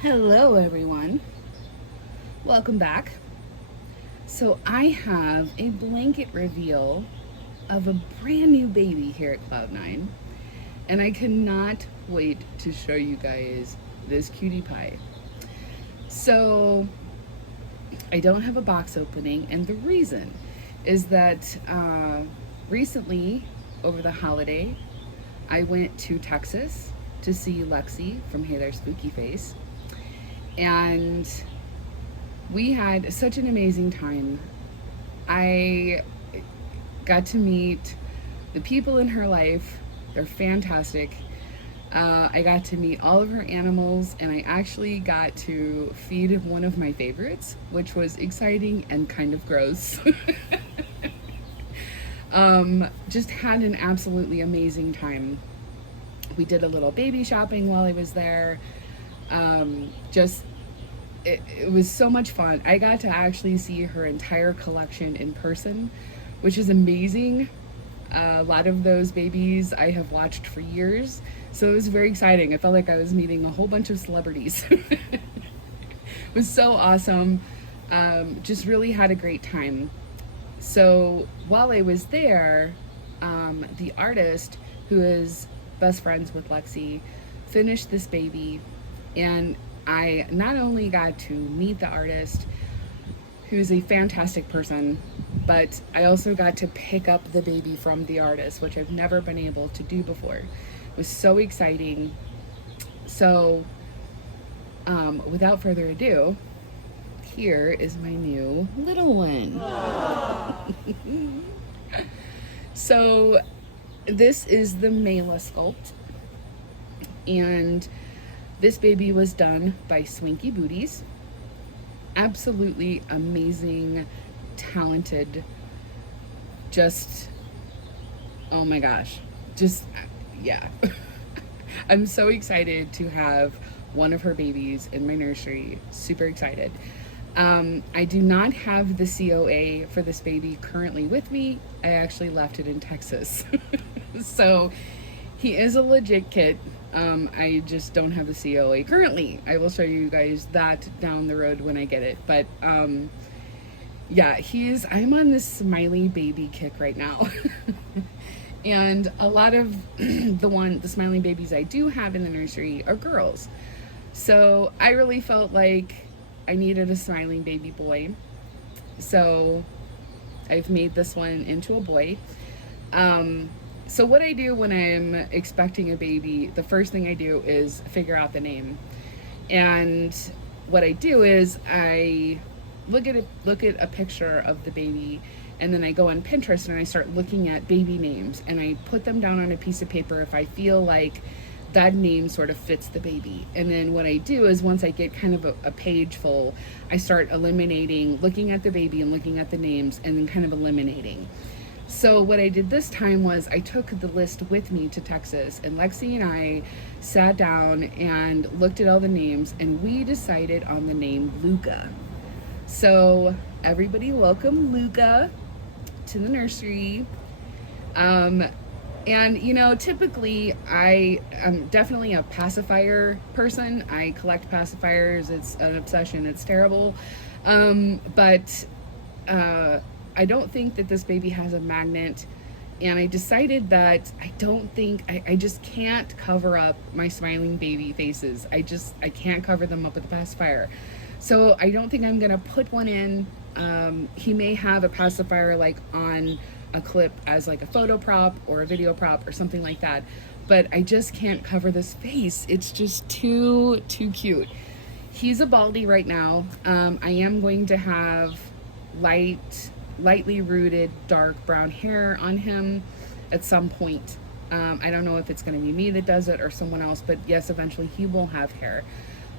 Hello everyone, welcome back. So I have a blanket reveal of a brand new baby here at Cloud9, and I cannot wait to show you guys this cutie pie. So I don't have a box opening, and the reason is that recently, over the holiday, I went to Texas to see Lexi from Hey There Spooky Face, and we had such an amazing time. I got to meet the people in her life. They're fantastic. I got to meet all of her animals, and I actually got to feed one of my favorites, which was exciting and kind of gross. Just had an absolutely amazing time. We did a little baby shopping while I was there. It was so much fun. I got to actually see her entire collection in person, which is amazing. A lot of those babies I have watched for years, so it was very exciting. I felt like I was meeting a whole bunch of celebrities. It was so awesome. Just really had a great time. So while I was there, the artist who is best friends with Lexi finished this baby, and I not only got to meet the artist, who's a fantastic person, but I also got to pick up the baby from the artist, which I've never been able to do before. It was so exciting. So, without further ado, here is my new little one. So, this is the Mela sculpt, and this baby was done by Swinky Booties. Absolutely amazing, talented, just, oh my gosh, just, yeah. I'm so excited to have one of her babies in my nursery. Super excited. I do not have the COA for this baby currently with me. I actually left it in Texas. So he is a legit kit. I just don't have the COA currently. I will show you guys that down the road when I get it. But yeah, I'm on this smiley baby kick right now. And a lot of the smiling babies I do have in the nursery are girls. So I really felt like I needed a smiling baby boy. So I've made this one into a boy. So what I do when I'm expecting a baby, the first thing I do is figure out the name. And what I do is I look at a picture of the baby, and then I go on Pinterest and I start looking at baby names, and I put them down on a piece of paper if I feel like that name sort of fits the baby. And then what I do is, once I get kind of a page full, I start eliminating, looking at the baby and looking at the names, and then kind of eliminating. So what I did this time was I took the list with me to Texas, and Lexi and I sat down and looked at all the names, and we decided on the name Luca. So everybody welcome Luca to the nursery. And typically I am definitely a pacifier person. I collect pacifiers. It's an obsession. It's terrible. But I don't think that this baby has a magnet, and I decided that I just can't cover up my smiling baby faces. I can't cover them up with a pacifier. So I don't think I'm gonna put one in. He may have a pacifier like on a clip as like a photo prop or a video prop or something like that, but I just can't cover this face. It's just too cute. He's a baldy right now. I am going to have lightly rooted dark brown hair on him at some point. I don't know if it's going to be me that does it or someone else, but yes, eventually he will have hair.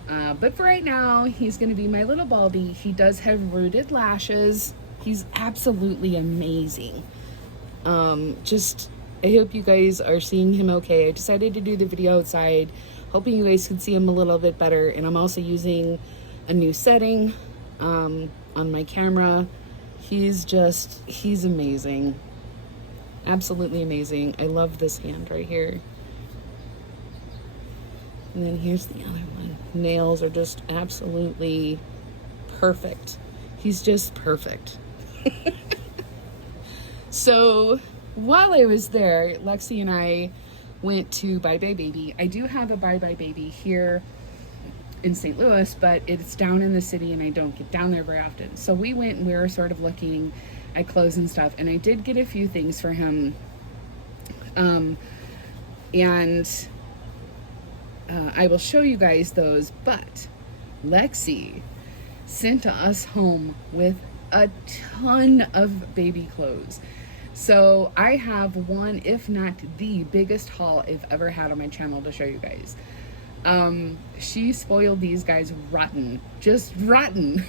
But for right now, he's going to be my little baldy. He does have rooted lashes. He's absolutely amazing. I hope you guys are seeing him okay. I decided to do the video outside, hoping you guys can see him a little bit better. And I'm also using a new setting on my camera. He's amazing. Absolutely amazing. I love this hand right here. And then here's the other one. Nails are just absolutely perfect. He's just perfect. So while I was there, Lexi and I went to Bye Bye Baby. I do have a Bye Bye Baby here in St. Louis, but it's down in the city and I don't get down there very often. So we went and we were sort of looking at clothes and stuff, and I did get a few things for him. I will show you guys those, but Lexi sent us home with a ton of baby clothes. So I have one, if not the biggest haul I've ever had on my channel to show you guys. She spoiled these guys rotten, just rotten.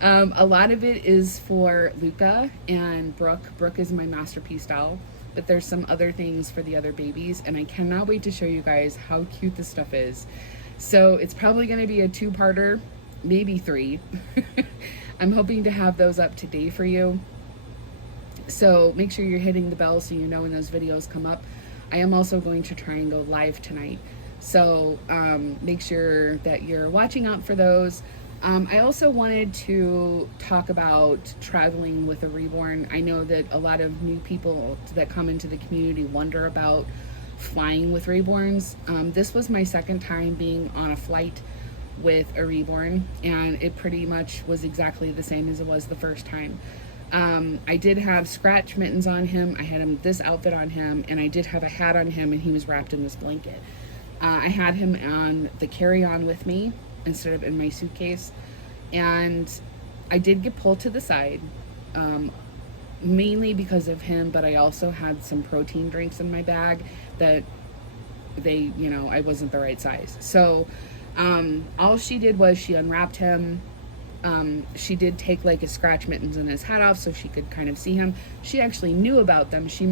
A lot of it is for Luca and Brooke. Brooke is my masterpiece doll, but there's some other things for the other babies, and I cannot wait to show you guys how cute this stuff is. So it's probably going to be a two-parter, maybe three. I'm hoping to have those up today for you. So make sure you're hitting the bell so you know when those videos come up. I am also going to try and go live tonight. So make sure that you're watching out for those. I also wanted to talk about traveling with a reborn. I know that a lot of new people that come into the community wonder about flying with reborns. This was my second time being on a flight with a reborn, and it pretty much was exactly the same as it was the first time. I did have scratch mittens on him. I had this outfit on him, and I did have a hat on him, and he was wrapped in this blanket. I had him on the carry-on with me instead of in my suitcase, and I did get pulled to the side, mainly because of him, but I also had some protein drinks in my bag that I wasn't the right size. So all she did was she unwrapped him. She did take like his scratch mittens and his hat off so she could kind of see him. She actually knew about them. She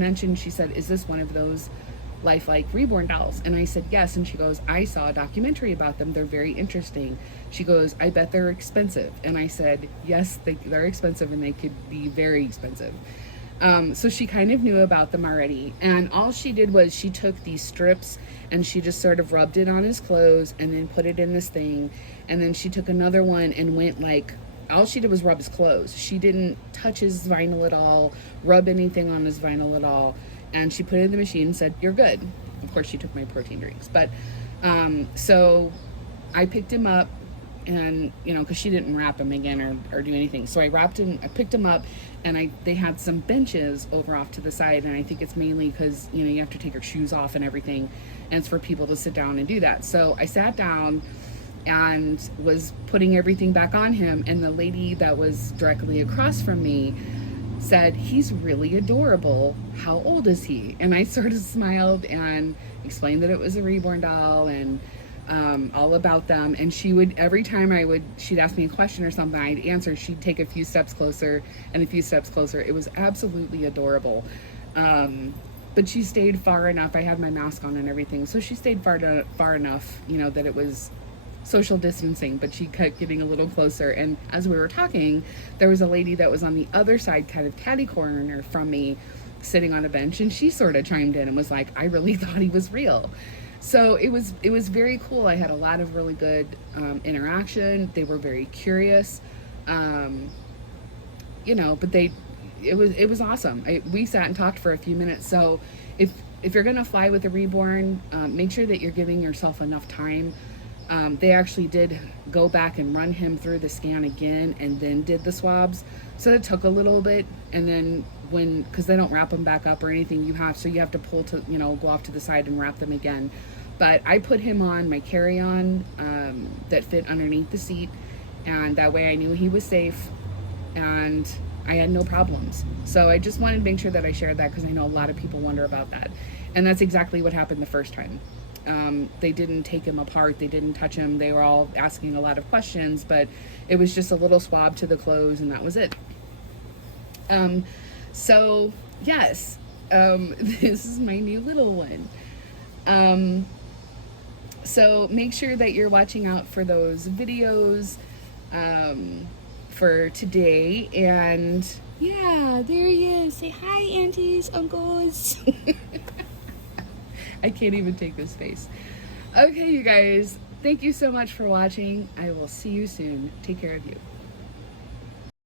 said, is this one of those lifelike reborn dolls? And I said, yes. And she goes, I saw a documentary about them. They're very interesting. She goes, I bet they're expensive. And I said, yes, they're expensive, and they could be very expensive. So she kind of knew about them already. And all she did was she took these strips and she just sort of rubbed it on his clothes and then put it in this thing. And then she took another one and went all she did was rub his clothes. She didn't touch his vinyl at all, rub anything on his vinyl at all. And she put it in the machine and said, you're good. Of course, she took my protein drinks. But so I picked him up, and because she didn't wrap him again or do anything, so I picked him up, and they had some benches over off to the side, and I think it's mainly because you have to take your shoes off and everything, and it's for people to sit down and do that. So I sat down and was putting everything back on him, and the lady that was directly across from me said, he's really adorable. How old is he? And I sort of smiled and explained that it was a reborn doll and all about them. And she would, every time she'd ask me a question or something, I'd answer, she'd take a few steps closer and a few steps closer. It was absolutely adorable. But she stayed far enough. I had my mask on and everything. So she stayed far enough, that it was social distancing, but she kept getting a little closer. And as we were talking, there was a lady that was on the other side, kind of catty corner from me, sitting on a bench, and she sort of chimed in and was like, I really thought he was real. So it was very cool. I had a lot of really good interaction. They were very curious, but it was awesome. We sat and talked for a few minutes. So if you're gonna fly with a reborn, make sure that you're giving yourself enough time. They actually did go back and run him through the scan again and then did the swabs. So it took a little bit, and then because they don't wrap them back up or anything, you have to pull to, go off to the side and wrap them again. But I put him on my carry-on that fit underneath the seat, and that way I knew he was safe and I had no problems. So I just wanted to make sure that I shared that because I know a lot of people wonder about that. And that's exactly what happened the first time. They didn't take him apart. They didn't touch him. They were all asking a lot of questions, but it was just a little swab to the clothes, and that was it. So yes, this is my new little one. So make sure that you're watching out for those videos, for today. And yeah, there he is. Say hi, aunties, uncles. I can't even take this face. Okay, you guys, thank you so much for watching. I will see you soon. Take care of you.